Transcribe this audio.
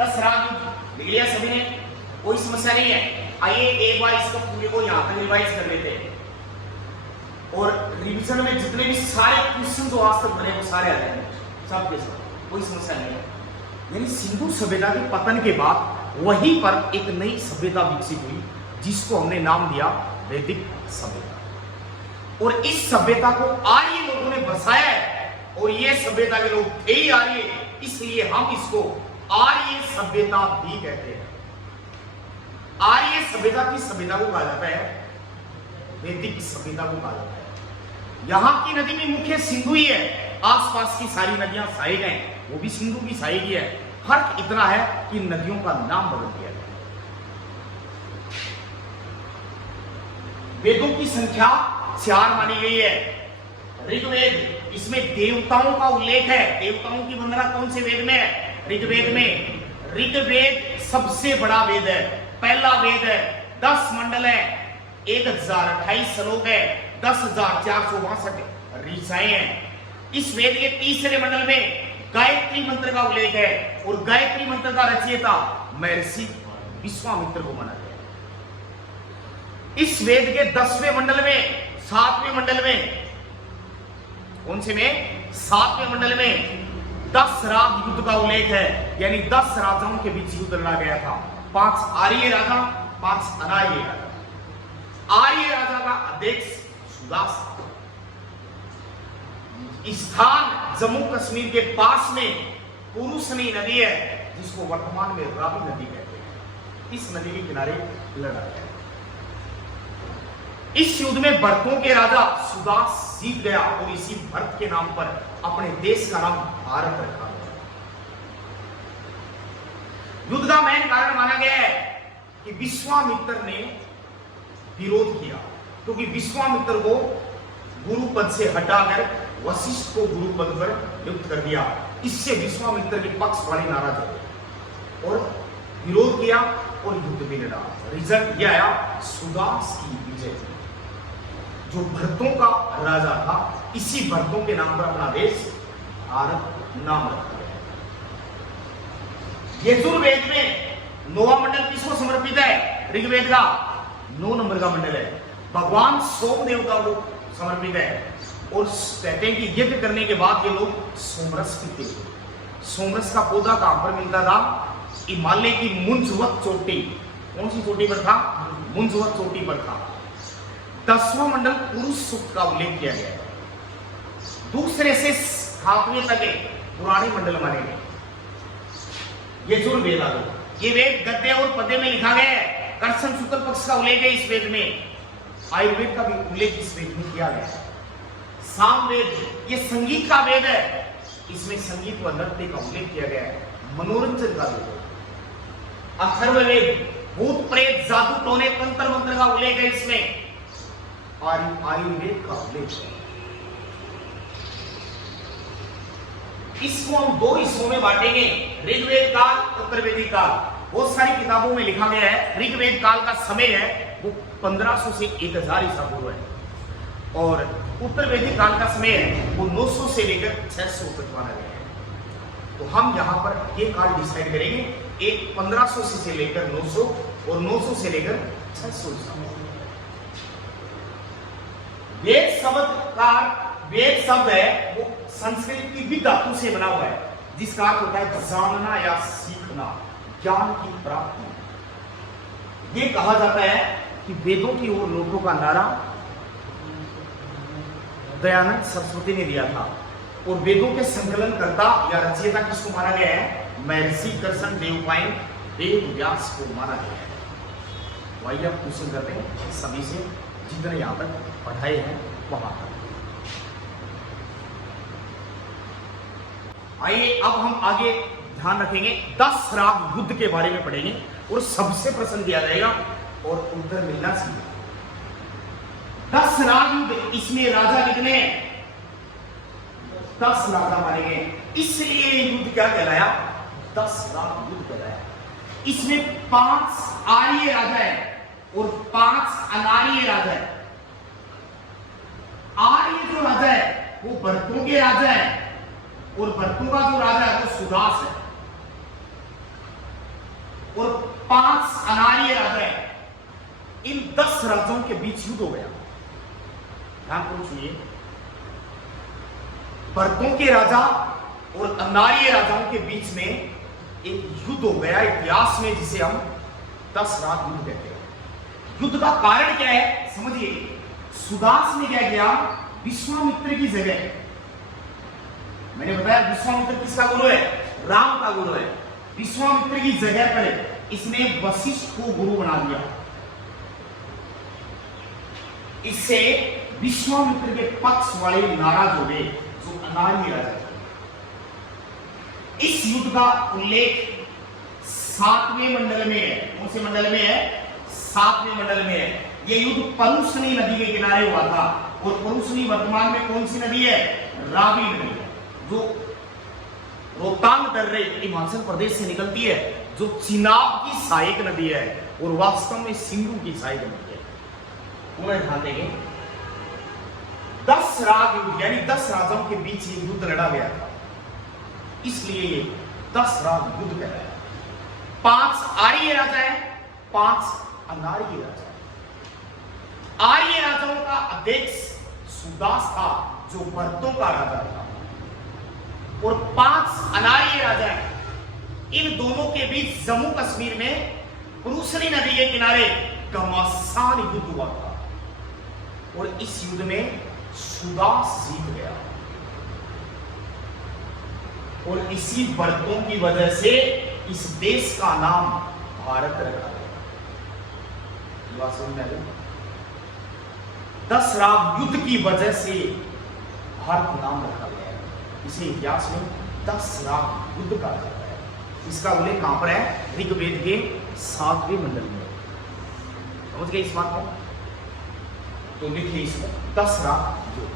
10 राग लिख लिया सभी ने, कोई समस्या नहीं है। आइए एक बार इसको पूरे को यहां तक रिवाइज कर लेते हैं और रिवीजन में जितने भी सारे क्वेश्चन जो आज तक बने वो सारे आ जाएंगे सबके सब, कोई समस्या नहीं है। यानी सिंधु सभ्यता के पतन के बाद वहीं पर एक नई सभ्यता विकसित हुई जिसको हमने नाम दिया वैदिक सभ्यता। और इस सभ्यता को आर्य लोगों ने बसाया है और ये सभ्यता के लोग थे ही आर्य, इसलिए हम इसको आर्य सभ्यता भी कहते हैं। आर्य सभ्यता की सभ्यता को कहा जाता है वैदिक सभ्यता को कहा जाता है। यहां की नदी में मुख्य सिंधु ही है, आसपास की सारी नदियां सहायक हैं, वो भी सिंधु की सहायक ही है। फर्क इतना है कि नदियों का नाम बदल दिया गया। वेदों की संख्या 4 मानी गई है। ऋग्वेद, इसमें देवताओं का उल्लेख है। देवताओं की वंदना कौन से वेद में है? ऋग्वेद में। ऋग्वेद सबसे बड़ा वेद है, पहला वेद है। 10 मंडल है, 1028 श्लोक है, 10,462 ऋचाएं हैं। इस वेद के तीसरे मंडल में गायत्री मंत्र का उल्लेख है और गायत्री मंत्र का रचयिता महर्षि विश्वामित्र को माना गया। इस वेद के 10वें मंडल में, 7वें मंडल में, कौन से में? 7वें मंडल में 10 राग युद्ध का उल्लेख है, यानी 10 राजाओं के बीच युद्ध लड़ा गया था। 5 आर्य राजा, 5 अनार्य राजा। आर्य राजा का अध्यक्ष सुदास। स्थान जम्मू कश्मीर के पास में पुरुषनी नदी है जिसको वर्तमान में रावी नदी कहते हैं। इस नदी के किनारे लड़ा गया। इस युद्ध में भरतों के राजा सुदास जीत गया और इसी भरत के नाम पर अपने देश का नाम भारत रखा गया। युद्ध का मेन कारण माना गया है कि विश्वामित्र ने विरोध किया, क्योंकि विश्वामित्र को गुरु पद से हटाकर वशिष्ठ को गुरु पद पर नियुक्त कर दिया। इससे विश्वामित्र के पक्ष वाले नाराज हो गए और विरोध किया और युद्ध भी लड़ा। रिजल्ट यह आया सुदास की विजय। जो भरतों का राजा था, इसी भरतों के नाम पर अपना देश भारत नाम रखा गया। यजुर्वेद में 9वां मंडल किसको समर्पित है? ऋग्वेद का 9 नंबर का मंडल है, भगवान सोमदेव का वो समर्पित है। और कहते हैं कि यज्ञ करने के बाद ये लोग सोमरस पीते थे। सोमरस का पौधा कहां पर मिलता था? हिमालय की मुंजवत चोटी। कौन सी चोटी पर था? मुंजवत चोटी पर था। 10वां मंडल पुरुष सूक्त का उल्लेख किया गया है। दूसरे से 7वें तक पुराने मंडल माने गए। यजुर्वेद आदि, ये वेद गद्य और पद्य में लिखा गया है। कर्षण शुक्ल पक्ष का उल्लेख है इस वेद में। आयुर्वेद का भी उल्लेख इस वेद में किया गया है। सामवेद, ये संगीत का वेद है, इसमें संगीत व नृत्य का उल्लेख किया गया है। मनोरंजन का वेद है। अथर्ववेद, भूत प्रेत जादू टोने तंत्र मंत्र का उल्लेख है इसमें। आयुर्वेद का उल्लेख है। इसको हम 2 हिस्सों में बांटेंगे, ऋग्वेद काल, उत्तरवेदिक काल। बहुत सारी किताबों में लिखा गया है ऋग्वेद काल का समय है वो 1500 से 1000 ईसा पूर्व है, और उत्तरवेदिक काल का समय है वो 900 से लेकर 600 तक माना गया है। तो हम यहाँ पर ये काल डिसाइड करेंगे, एक 1500 से लेकर 900 और 900 से लेकर 600 ईसा। वेद शब्द है वो संस्कृत की भी धातु से बना हुआ है, जिसका अर्थ होता है जानना या सीखना, ज्ञान की प्राप्ति। ये कहा जाता है कि वेदों की ओर लौटो का नारा दयानंद सरस्वती ने दिया था, और वेदों के संकलन करता या रचयिता किसको माना गया है? महर्षि कृष्ण देवपायन वेद व्यास को माना गया है। वही अब क्वेश्चन करते हैं सभी से, जितने यहां तक पढ़ाए हैं वहां तक। आइए अब हम आगे ध्यान रखेंगे 10 राग युद्ध के बारे में पढ़ेंगे, और सबसे प्रश्न दिया जाएगा और उत्तर मिलना चाहिए। 10 राग युद्ध, इसमें राजा कितने हैं? 10 राजा माने गए, इसलिए युद्ध क्या कहलाया? 10 राग युद्ध कहलाया। इसमें 5 आर्य राजा है और 5 अनार्य राजा है। आर्य जो राजा है वो भरतों के राजा है, और भरतों का जो राजा है वो सुदास है। और 5 अनार्य राजा है। इन 10 राजाओं के बीच युद्ध हो गया। ध्यानपूर्वक सुनिए, भरतों के राजा और अनार्य राजाओं के बीच में एक युद्ध हो गया इतिहास में, जिसे हम 10 रात युद्ध कहते हैं। युद्ध का कारण क्या है समझिए। सुदास ने क्या किया, विश्वामित्र की जगह, मैंने बताया विश्वामित्र किसका गुरु है, राम का गुरु है, विश्वामित्र की जगह पर इसने वशिष्ठ को गुरु बना दिया। इससे विश्वामित्र के पक्ष वाले नाराज हो गए, जो अनार्य राजा थे। इस युद्ध का उल्लेख 7वें मंडल में है। कौन से मंडल में है, 7वें मंडल में है। यह युद्ध परुशनी नदी के किनारे हुआ था, और परुशनी वर्तमान में कौन सी नदी है, रावी नदी है, जो रोहतांग दर्रे हिमाचल प्रदेश से निकलती है, जो चिनाब की सहायक नदी है और वास्तव में सिंधु की सहायक नदी है। उन्हें ध्यान देंगे, 10 राज युद्ध यानी 10 राजाओं के बीच ये युद्ध लड़ा गया था, इसलिए ये 10 राज युद्ध कहलाया। 5 आर्य राजा है, 5 अनार्य राजा। आर्य राजाओं का अध्यक्ष सुदास था, जो भरतों का राजा था, और 5 अनार्य राजा हैं। इन दोनों के बीच जम्मू कश्मीर में परुशनी नदी के किनारे घमासान युद्ध हुआ था, और इस युद्ध में सुदास जीत गया, और इसी भरतों की वजह से इस देश का नाम भारत रखा गया। 10 रात युद्ध की वजह से भारत नाम रखा गया है। इसे इतिहास में 10 रात युद्ध कहा जाता है। इसका उल्लेख कहां पर है, ऋग्वेद के 7वें मंडल में। समझ गए इस बात को, तो लिखिए इसमें 10 रात युद्ध।